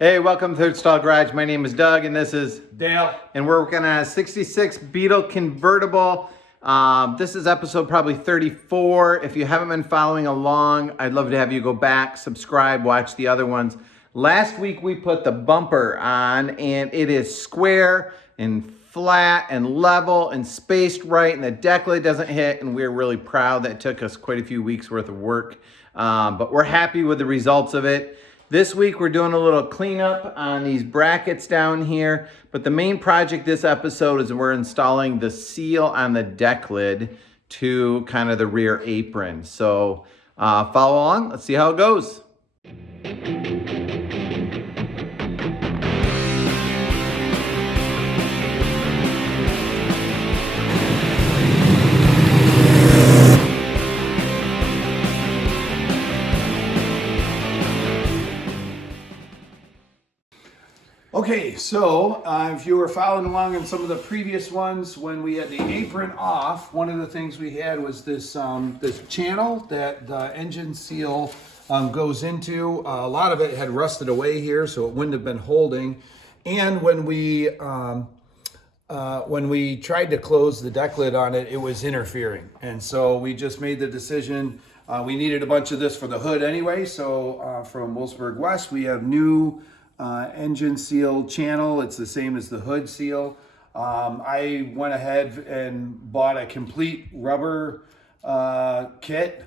Hey, welcome to Third Stall Garage. My name is Doug and this is Dale. and we're working on a 66 Beetle convertible. This is episode probably 34. If you haven't been following along, I'd love to have you go back, subscribe, watch the other ones. Last week we put the bumper on and it is square and flat and level and spaced right, and the Decklid doesn't hit, and we're really proud. That took us quite a few weeks worth of work, but we're happy with the results of it. This week we're doing a little cleanup on these brackets down here, but the main project this episode is we're installing the seal on the deck lid to kind of the rear apron. So follow along, let's see how it goes. Okay, so if you were following along in some of the previous ones, when we had the apron off, one of the things we had was this this channel that the engine seal goes into. A lot of it had rusted away here, so it wouldn't have been holding. And when we tried to close the deck lid on it, it was interfering. And so we just made the decision. We needed a bunch of this for the hood anyway. So from Wolfsburg West, we have new engine seal channel. It's the same as the hood seal. I went ahead and bought a complete rubber kit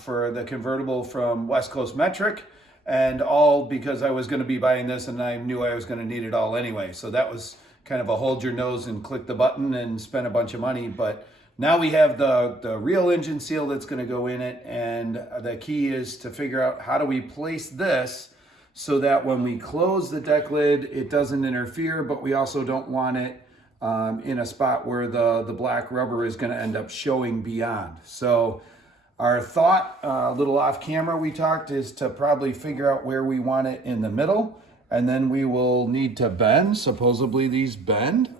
for the convertible from West Coast Metric, and all because I was going to be buying this and I knew I was going to need it all anyway. So that was kind of a hold your nose and click the button and spend a bunch of money. But now we have the real engine seal that's going to go in it, and the key is to figure out how do we place this so that when we close the deck lid, it doesn't interfere, but we also don't want it in a spot where the black rubber is gonna end up showing beyond. So our thought, a little off camera we talked, is to probably figure out where we want it in the middle, and then we will need to bend. Supposedly these bend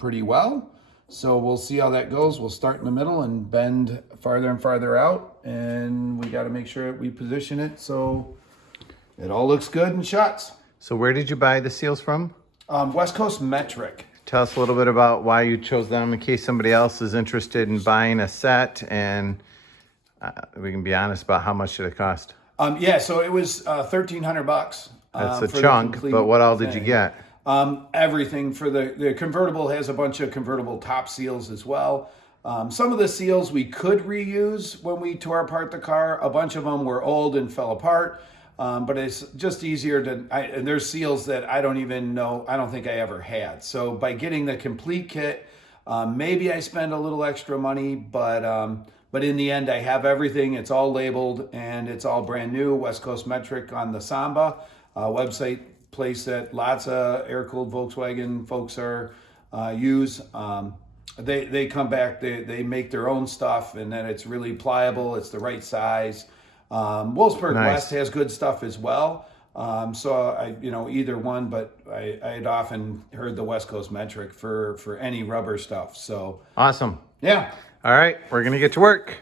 pretty well. So we'll see how that goes. We'll start in the middle and bend farther and farther out, and we gotta make sure we position it so it all looks good and shuts. So where did you buy the seals from? West Coast Metric. Tell us a little bit about why you chose them in case somebody else is interested in buying a set, and we can be honest about how much did it cost. Yeah, so it was $1,300. That's a chunk, but what all did you get? Everything for the convertible. Has a bunch of convertible top seals as well. Some of the seals we could reuse when we tore apart the car. A bunch of them were old and fell apart. But it's just easier to, and there's seals that I don't even know, I don't think I ever had. So by getting the complete kit, maybe I spend a little extra money, but in the end I have everything. It's all labeled and it's all brand new. West Coast Metric on the Samba website, place that lots of air-cooled Volkswagen folks are use. They come back, they make their own stuff, and then it's really pliable. It's the right size. Wolfsburg West has good stuff as well. So I, either one, but I had often heard the West Coast Metric for any rubber stuff. So Awesome. yeah. All right, we're gonna get to work.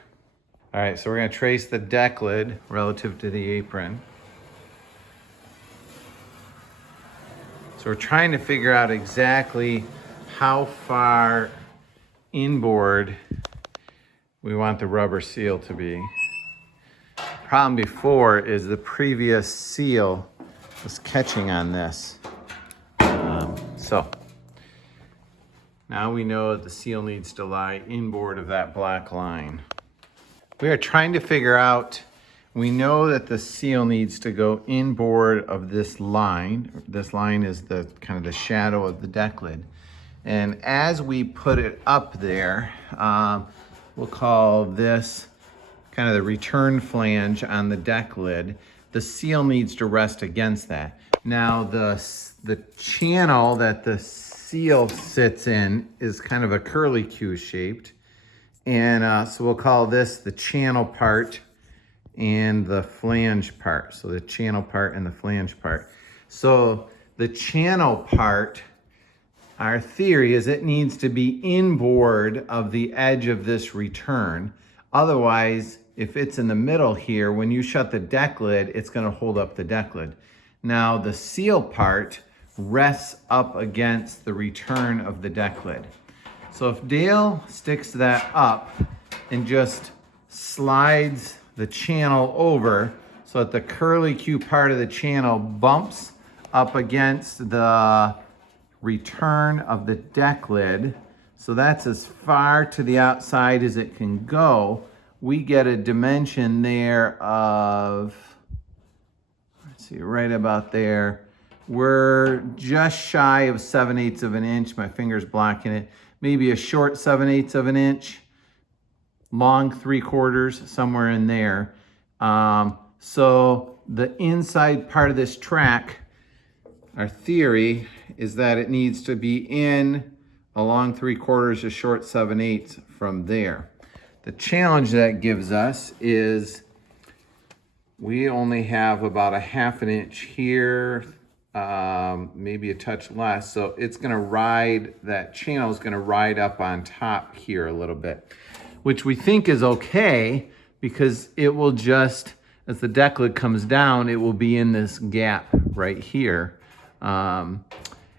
All right, so we're gonna trace the deck lid relative to the apron. So we're trying to figure out exactly how far inboard we want the rubber seal to be. Problem before is the previous seal was catching on this. So now we know that the seal needs to lie inboard of that black line. We are trying to figure out, we know that the seal needs to go inboard of this line. This line is the kind of the shadow of the deck lid. And as we put it up there, we'll call this kind of the return flange on the deck lid. The seal needs to rest against that. Now the channel that the seal sits in is kind of a curlicue shaped. And so we'll call this the channel part and the flange part. So the channel part and the flange part. So the channel part, our theory is it needs to be inboard of the edge of this return. Otherwise, if it's in the middle here, when you shut the deck lid, it's gonna hold up the deck lid. Now the seal part rests up against the return of the deck lid. So if Dale sticks that up and just slides the channel over so that the curlicue part of the channel bumps up against the return of the deck lid, so that's as far to the outside as it can go, we get a dimension there of, let's see, right about there. We're just shy of 7/8 of an inch. My finger's blocking it. Maybe a short 7/8 of an inch, long 3/4, somewhere in there. So the inside part of this track, our theory is that it needs to be in a long 3/4, a short 7/8 from there. The challenge that gives us is we only have about a 1/2 inch here, maybe a touch less. So it's gonna ride, that channel is gonna ride up on top here a little bit, which we think is okay because it will just, as the deck lid comes down, it will be in this gap right here.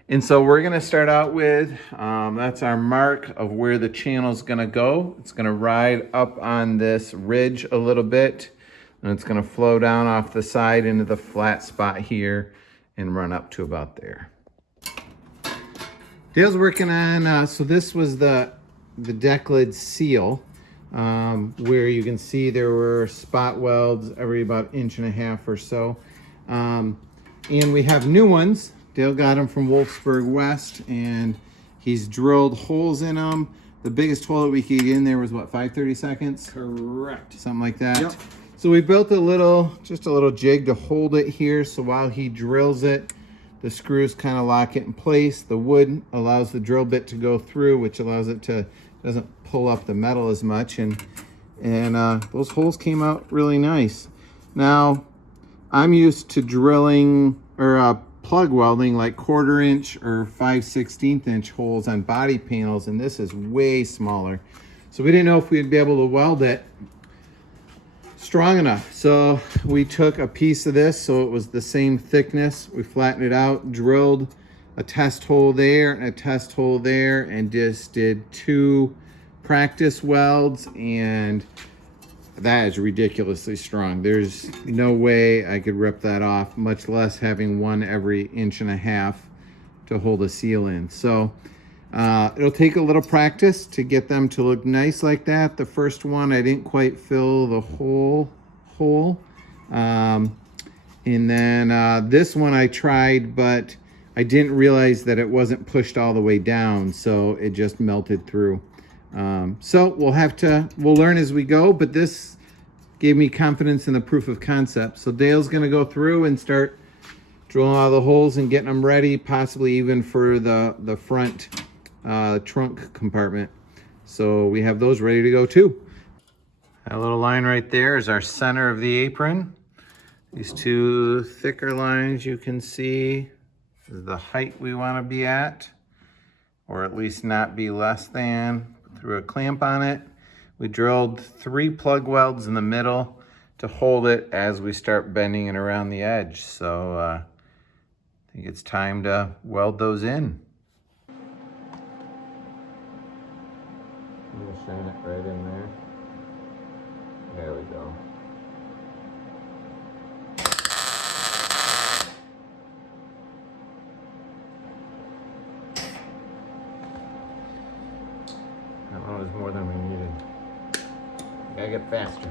And so we're gonna start out with, that's our mark of where the channel's gonna go. It's gonna ride up on this ridge a little bit, and it's gonna flow down off the side into the flat spot here and run up to about there. Dale's working on, so this was the Decklid seal, where you can see there were spot welds every about 1.5 inches or so. And we have new ones. Dale got them from Wolfsburg West, and he's drilled holes in them. The biggest hole that we could get in there was what, 5/32? Correct. Something like that. Yep. So we built just a little jig to hold it here, so while he drills it, the screws kind of lock it in place. The wood allows the drill bit to go through, which allows it to, doesn't pull up the metal as much, and those holes came out really nice. Now, I'm used to drilling, or plug welding, like 1/4 inch or 5/16 inch holes on body panels, and this is way smaller. So we didn't know if we'd be able to weld it strong enough. So we took a piece of this, so it was the same thickness. We flattened it out, drilled a test hole there and a test hole there, and just did 2 practice welds, and that is ridiculously strong. There's no way I could rip that off, much less having one every 1.5 inches to hold a seal in. So it'll take a little practice to get them to look nice like that. The first one, I didn't quite fill the whole hole. And then this one I tried, but I didn't realize that it wasn't pushed all the way down, so it just melted through. So we'll learn as we go, but this gave me confidence in the proof of concept. So Dale's gonna go through and start drilling all the holes and getting them ready, possibly even for the front trunk compartment. So we have those ready to go too. That little line right there is our center of the apron. These 2 thicker lines you can see is the height we want to be at, or at least not be less than. Threw a clamp on it. We drilled 3 plug welds in the middle to hold it as we start bending it around the edge. So I think it's time to weld those in. I'm gonna shine it right in there. There we go. That one was more than we needed. Gotta get faster.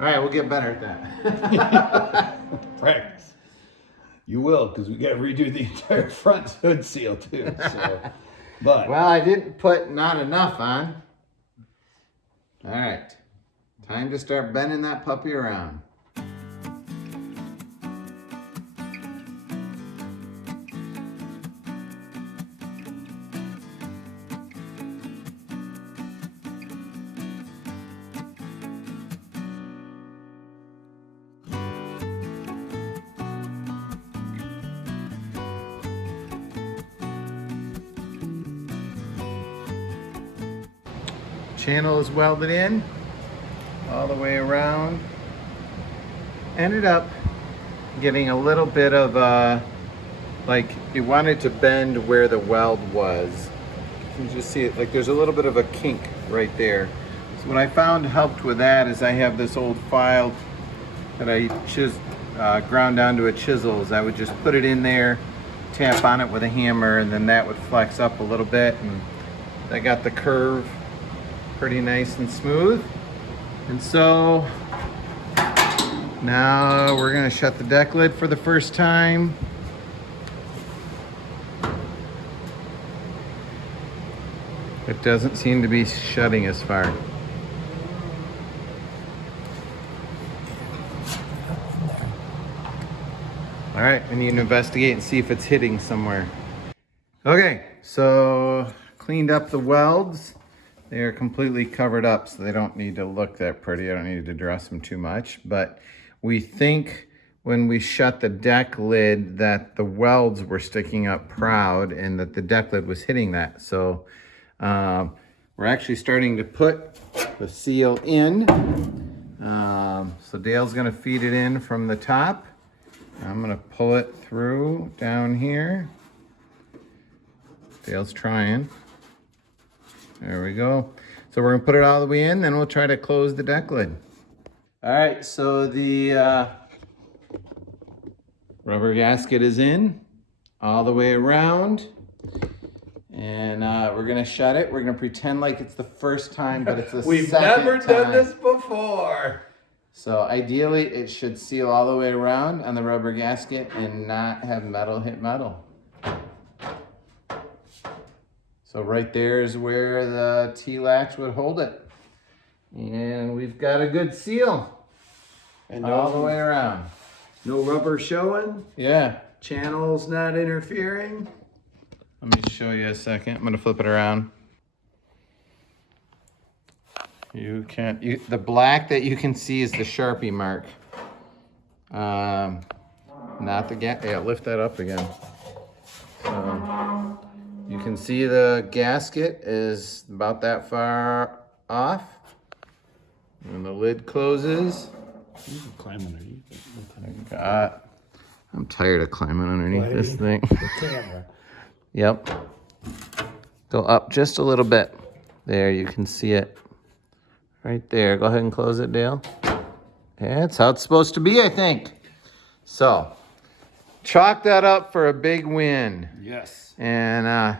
All right, we'll get better at that. Practice. You will, because we got to redo the entire front hood seal too. So, but Well, I didn't put not enough on. All right, time to start bending that puppy around. channel is welded in all the way around. Ended up getting a little bit of like it wanted to bend where the weld was. You can just see it, like there's a little bit of a kink right there. So what I found helped with that is I have this old file that I ground down to a chisel. I would just put it in there, tap on it with a hammer, and then that would flex up a little bit, and I got the curve pretty nice and smooth. And so now we're gonna shut the deck lid for the first time. It doesn't seem to be shutting as far. All right, I need to investigate and see if it's hitting somewhere. Okay, so cleaned up the welds. They are completely covered up, so they don't need to look that pretty. I don't need to dress them too much, but we think when we shut the deck lid that the welds were sticking up proud and that the deck lid was hitting that. So we're actually starting to put the seal in. So Dale's gonna feed it in from the top. I'm gonna pull it through down here. Dale's trying. There we go. So we're gonna put it all the way in, then we'll try to close the deck lid. All right, so the rubber gasket is in all the way around. And we're gonna shut it. We're gonna pretend like it's the first time, but it's the We've second never time. done this before. So ideally, it should seal all the way around on the rubber gasket and not have metal hit metal. So right there is where the T-latch would hold it. And we've got a good seal. And all the way around. No rubber showing. Yeah. Channels not interfering. Let me show you a second. I'm gonna flip it around. The black that you can see is the Sharpie mark. Not the yeah, lift that up again. So you can see the gasket is about that far off. And the lid closes. You can climb underneath it. I'm tired of climbing underneath this thing. The camera. Yep. Go up just a little bit. There, you can see it. Right there. Go ahead and close it, Dale. That's how it's supposed to be, I think. So, chalk that up for a big win. Yes. And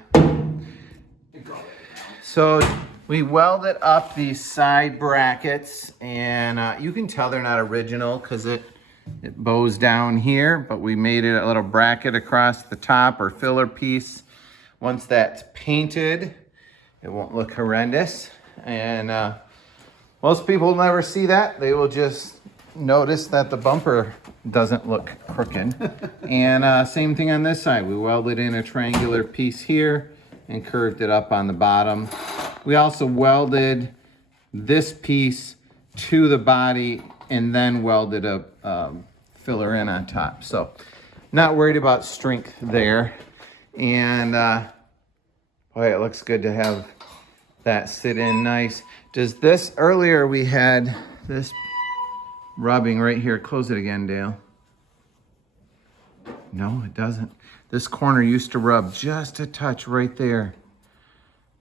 so we welded up these side brackets, and you can tell they're not original because it bows down here, but we made it a little bracket across the top or filler piece. Once that's painted, it won't look horrendous. And most people never see that. They will just notice that the bumper doesn't look crooked. And same thing on this side. We welded in a triangular piece here and curved it up on the bottom. We also welded this piece to the body and then welded a filler in on top. So not worried about strength there. And boy, it looks good to have that sit in nice. Does this, earlier we had this rubbing right here. Close it again, Dale. No, it doesn't. This corner used to rub just a touch right there.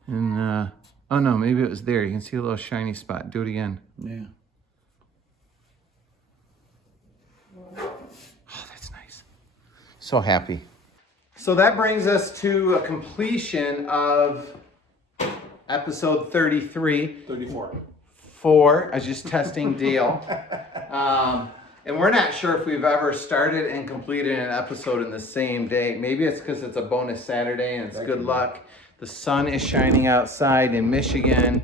And, oh no, maybe it was there. You can see a little shiny spot. Do it again. Yeah. Oh, that's nice. So happy. So that brings us to a completion of episode 33. 34. 4. I was just testing Dale. And we're not sure if we've ever started and completed an episode in the same day. Maybe it's because it's a bonus Saturday and it's good luck. The sun is shining outside in Michigan.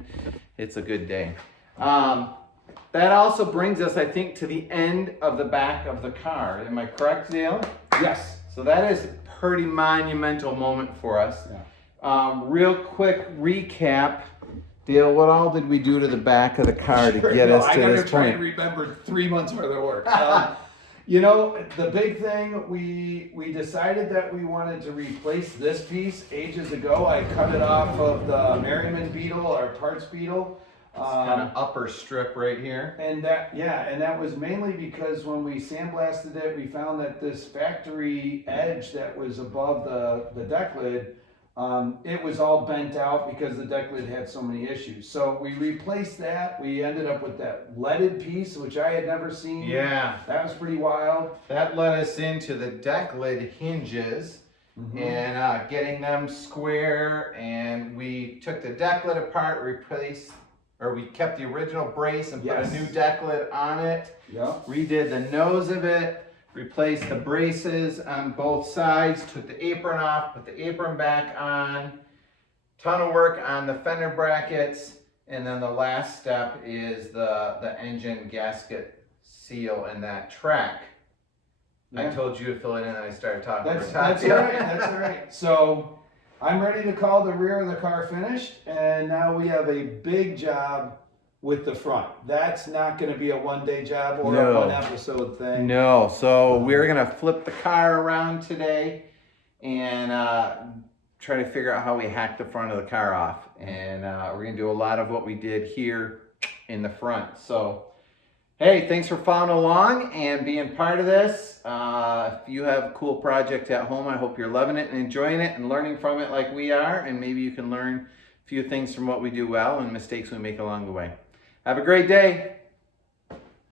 It's a good day. That also brings us, I think, to the end of the back of the car. Am I correct, Dale? Yes. So that is a pretty monumental moment for us. Yeah. Real quick recap. Dale, what all did we do to the back of the car to get us to this point? I gotta try and remember 3 months worth of work. You know, the big thing, we decided that we wanted to replace this piece ages ago. I cut it off of the Merriman beetle, our parts beetle. Kind of upper strip right here. And that was mainly because when we sandblasted it, we found that this factory edge that was above the deck lid, it was all bent out because the deck lid had so many issues. So we replaced that. We ended up with that leaded piece, which I had never seen. Yeah. That was pretty wild. That led us into the deck lid hinges and getting them square. And we took the deck lid apart, we kept the original brace and put a new deck lid on it. Yep. Redid the nose of it, replaced the braces on both sides, took the apron off, put the apron back on. Ton of work on the fender brackets. And then the last step is the engine gasket seal and that track. I told you to fill it in and I started talking. That's all right. That's all right. So I'm ready to call the rear of the car finished, and now we have a big job with the front. That's not going to be a one-day job or a one-episode thing. No, so we're going to flip the car around today and try to figure out how we hack the front of the car off. And we're going to do a lot of what we did here in the front. So, hey, thanks for following along and being part of this. If you have a cool project at home, I hope you're loving it and enjoying it and learning from it like we are. And maybe you can learn a few things from what we do well and mistakes we make along the way. Have a great day.